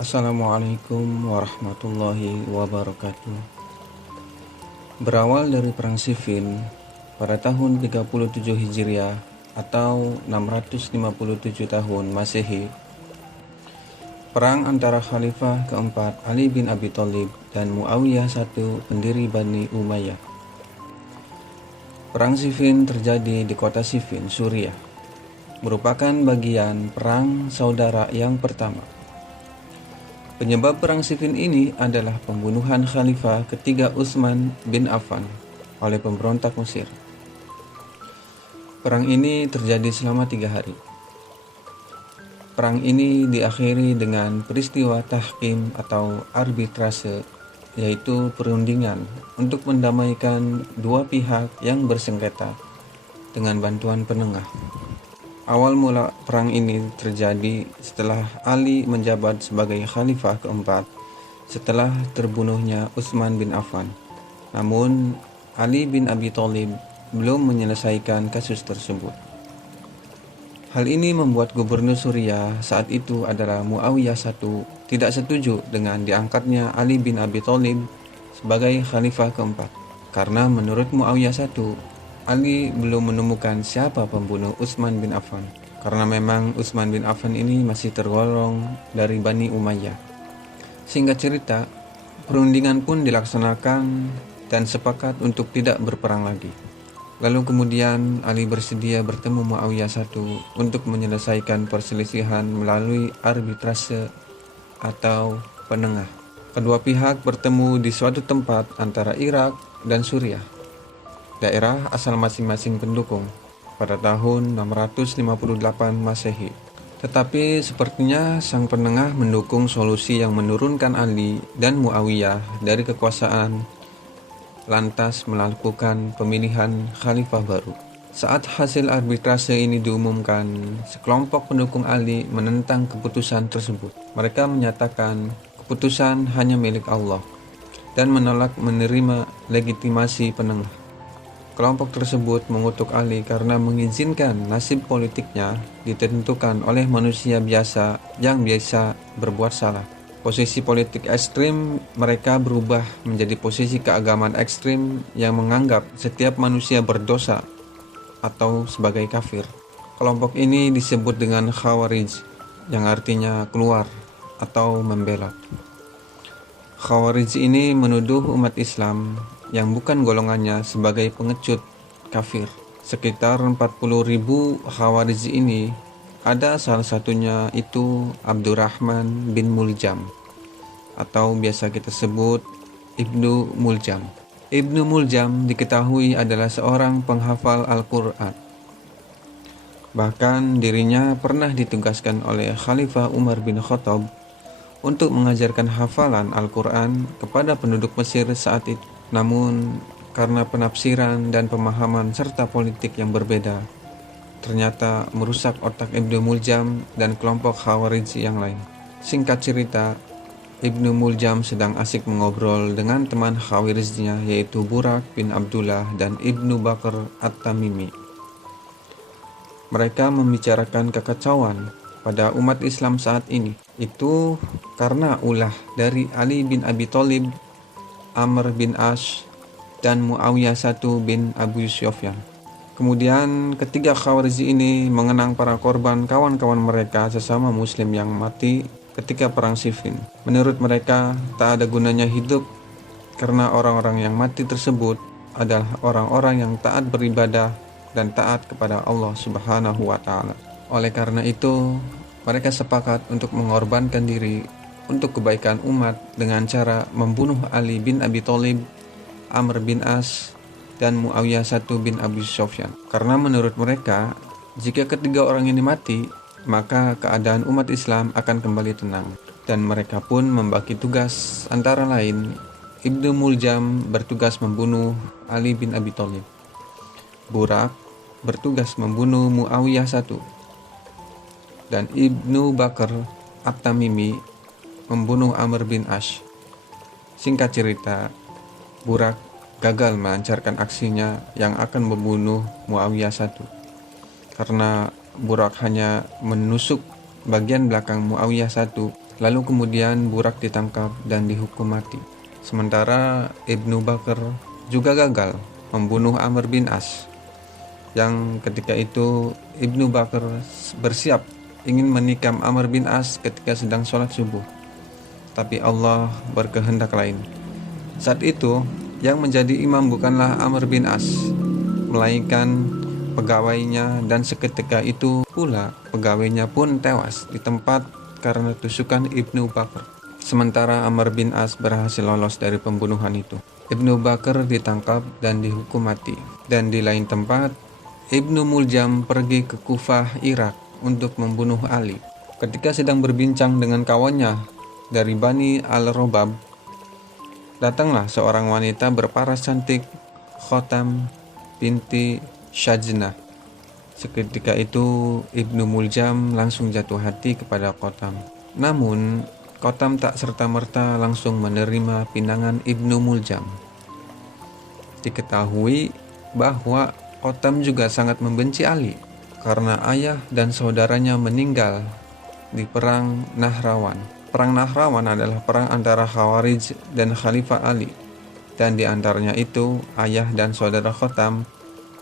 Assalamualaikum warahmatullahi wabarakatuh. Berawal dari Perang Siffin pada tahun 37 Hijriah atau 657 tahun Masehi, perang antara Khalifah keempat Ali bin Abi Thalib dan Muawiyah I pendiri Bani Umayyah. Perang Siffin terjadi di kota Siffin, Suriah, merupakan bagian perang saudara yang pertama. Penyebab perang Siffin ini adalah pembunuhan Khalifah ketiga Utsman bin Affan oleh pemberontak Mesir. Perang ini terjadi selama 3 hari. Perang ini diakhiri dengan peristiwa tahkim atau arbitrase, yaitu perundingan untuk mendamaikan dua pihak yang bersengketa dengan bantuan penengah. Awal mula perang ini terjadi setelah Ali menjabat sebagai Khalifah keempat setelah terbunuhnya Utsman bin Affan. Namun, Ali bin Abi Thalib belum menyelesaikan kasus tersebut. Hal ini membuat gubernur Suriah saat itu adalah Muawiyah I tidak setuju dengan diangkatnya Ali bin Abi Thalib sebagai Khalifah keempat. Karena menurut Muawiyah I, Ali belum menemukan siapa pembunuh Utsman bin Affan, karena memang Utsman bin Affan ini masih tergolong dari Bani Umayyah. Singkat cerita, perundingan pun dilaksanakan dan sepakat untuk tidak berperang lagi. Lalu kemudian Ali bersedia bertemu Muawiyah I untuk menyelesaikan perselisihan melalui arbitrase atau penengah. Kedua pihak bertemu di suatu tempat antara Irak dan Suriah, daerah asal masing-masing pendukung, pada tahun 658 Masehi. Tetapi sepertinya sang penengah mendukung solusi yang menurunkan Ali dan Muawiyah dari kekuasaan, lantas melakukan pemilihan khalifah baru. Saat hasil arbitrase ini diumumkan, sekelompok pendukung Ali menentang keputusan tersebut. Mereka menyatakan keputusan hanya milik Allah dan menolak menerima legitimasi penengah. Kelompok tersebut mengutuk Ali karena mengizinkan nasib politiknya ditentukan oleh manusia biasa yang biasa berbuat salah. Posisi politik ekstrim mereka berubah menjadi posisi keagamaan ekstrim yang menganggap setiap manusia berdosa atau sebagai kafir. Kelompok ini disebut dengan Khawarij, yang artinya keluar atau membela. Khawarij ini menuduh umat Islam yang bukan golongannya sebagai pengecut kafir. Sekitar 40.000 Khawarij ini ada salah satunya itu Abdurrahman bin Muljam, atau biasa kita sebut Ibnu Muljam. Ibnu Muljam diketahui adalah seorang penghafal Al-Quran. Bahkan dirinya pernah ditugaskan oleh Khalifah Umar bin Khattab untuk mengajarkan hafalan Al-Quran kepada penduduk Mesir saat itu. Namun, karena penafsiran dan pemahaman serta politik yang berbeda, ternyata merusak otak Ibnu Muljam dan kelompok Khawarij yang lain. Singkat cerita, Ibnu Muljam sedang asik mengobrol dengan teman Khawarijnya, yaitu Burak bin Abdullah dan Ibnu Bakr At-Tamimi. Mereka membicarakan kekacauan pada umat Islam saat ini. Itu karena ulah dari Ali bin Abi Thalib, Amr bin As, dan Muawiyah I bin Abu Sufyan. Kemudian ketiga Khawarij ini mengenang para korban kawan-kawan mereka sesama muslim yang mati ketika perang Siffin. Menurut mereka tak ada gunanya hidup karena orang-orang yang mati tersebut adalah orang-orang yang taat beribadah dan taat kepada Allah Subhanahu wa Ta'ala. Oleh karena itu, mereka sepakat untuk mengorbankan diri untuk kebaikan umat dengan cara membunuh Ali bin Abi Thalib, Amr bin As, dan Muawiyah I bin Abu Sufyan. Karena menurut mereka, jika ketiga orang ini mati, maka keadaan umat Islam akan kembali tenang. Dan mereka pun membagi tugas, antara lain Ibnu Muljam bertugas membunuh Ali bin Abi Thalib, Burak bertugas membunuh Muawiyah I, dan Ibnu Bakr At-Tamimi membunuh Amr bin As. Singkat cerita, Burak gagal melancarkan aksinya yang akan membunuh Muawiyah I, karena Burak hanya menusuk bagian belakang Muawiyah I Lalu kemudian Burak ditangkap dan dihukum mati. Sementara Ibnu Bakar juga gagal membunuh Amr bin As, yang ketika itu Ibnu Bakar bersiap ingin menikam Amr bin As ketika sedang sholat subuh. Tapi Allah berkehendak lain. Saat itu yang menjadi imam bukanlah Amr bin As, melainkan pegawainya, dan seketika itu pula pegawainya pun tewas di tempat karena tusukan Ibnu Bakar. Sementara Amr bin As berhasil lolos dari pembunuhan itu. Ibnu Bakar ditangkap dan dihukum mati. Dan di lain tempat, Ibnu Muljam pergi ke Kufah, Irak untuk membunuh Ali. Ketika sedang berbincang dengan kawannya dari Bani Al-Robab, datanglah seorang wanita berparas cantik, Khotam binti Syajnah. Seketika itu Ibnu Muljam langsung jatuh hati kepada Khotam. Namun Khotam tak serta-merta langsung menerima pinangan Ibnu Muljam. Diketahui bahwa Khotam juga sangat membenci Ali karena ayah dan saudaranya meninggal di perang Nahrawan. Perang Nahrawan adalah perang antara Khawarij dan Khalifah Ali, dan di antaranya itu ayah dan saudara Khotam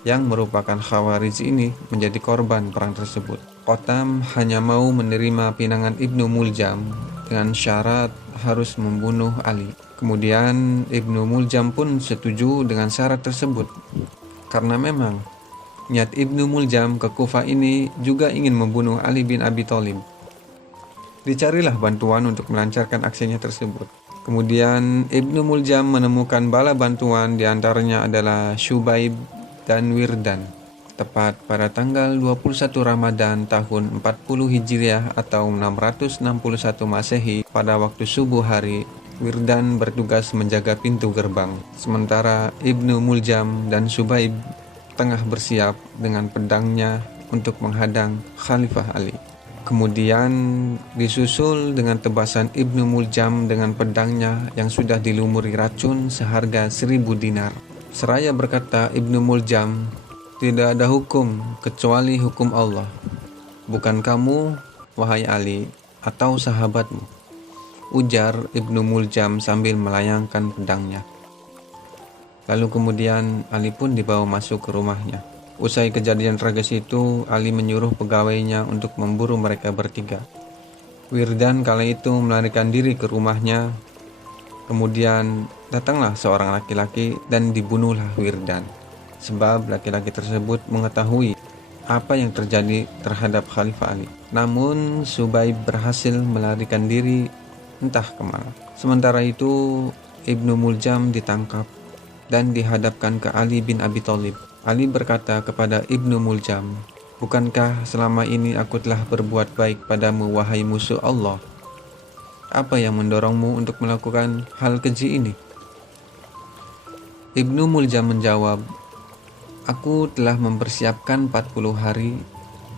yang merupakan Khawarij ini menjadi korban perang tersebut. Khotam hanya mau menerima pinangan Ibnu Muljam dengan syarat harus membunuh Ali. Kemudian Ibnu Muljam pun setuju dengan syarat tersebut, karena memang niat Ibnu Muljam ke Kufah ini juga ingin membunuh Ali bin Abi Thalib. Dicarilah bantuan untuk melancarkan aksinya tersebut. Kemudian Ibnu Muljam menemukan bala bantuan, diantaranya adalah Syubaib dan Wirdan. Tepat pada tanggal 21 Ramadan tahun 40 Hijriah atau 661 Masehi, pada waktu subuh hari, Wirdan bertugas menjaga pintu gerbang, sementara Ibnu Muljam dan Syubaib tengah bersiap dengan pedangnya untuk menghadang Khalifah Ali. Kemudian disusul dengan tebasan Ibnu Muljam dengan pedangnya yang sudah dilumuri racun seharga 1000 dinar. Seraya berkata Ibnu Muljam, "Tidak ada hukum kecuali hukum Allah. Bukan kamu, wahai Ali, atau sahabatmu," ujar Ibnu Muljam sambil melayangkan pedangnya. Lalu kemudian Ali pun dibawa masuk ke rumahnya. Usai kejadian tragis itu, Ali menyuruh pegawainya untuk memburu mereka bertiga. Wirdan kala itu melarikan diri ke rumahnya. Kemudian datanglah seorang laki-laki dan dibunuhlah Wirdan, sebab laki-laki tersebut mengetahui apa yang terjadi terhadap Khalifah Ali. Namun Subaib berhasil melarikan diri entah kemana. Sementara itu Ibnu Muljam ditangkap dan dihadapkan ke Ali bin Abi Thalib. Ali berkata kepada Ibnu Muljam, "Bukankah selama ini aku telah berbuat baik padamu, wahai musuh Allah? Apa yang mendorongmu untuk melakukan hal keji ini?" Ibnu Muljam menjawab, "Aku telah mempersiapkan 40 hari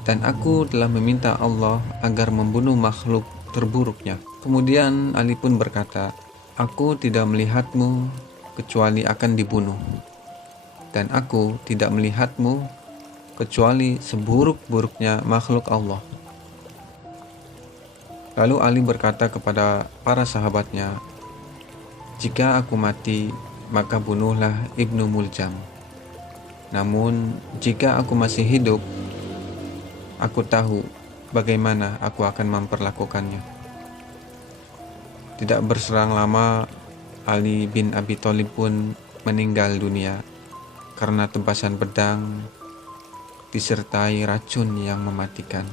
dan aku telah meminta Allah agar membunuh makhluk terburuknya." Kemudian Ali pun berkata, "Aku tidak melihatmu kecuali akan dibunuh, dan aku tidak melihatmu kecuali seburuk-buruknya makhluk Allah." Lalu Ali berkata kepada para sahabatnya, "Jika aku mati, maka bunuhlah Ibnu Muljam. Namun jika aku masih hidup, aku tahu bagaimana aku akan memperlakukannya." Tidak berselang lama, Ali bin Abi Thalib pun meninggal dunia karena tebasan pedang disertai racun yang mematikan.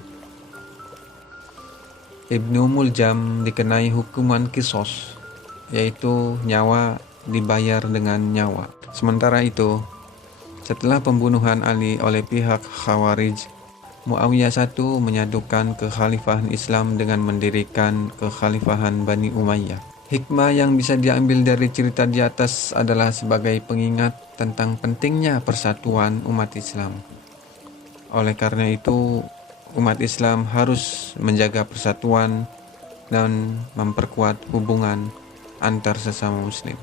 Ibnu Muljam dikenai hukuman kisos, yaitu nyawa dibayar dengan nyawa. Sementara itu, setelah pembunuhan Ali oleh pihak Khawarij, Muawiyah I menyadukan kekhalifahan Islam dengan mendirikan kekhalifahan Bani Umayyah. Hikmah yang bisa diambil dari cerita di atas adalah sebagai pengingat tentang pentingnya persatuan umat Islam. Oleh karena itu, umat Islam harus menjaga persatuan dan memperkuat hubungan antar sesama muslim.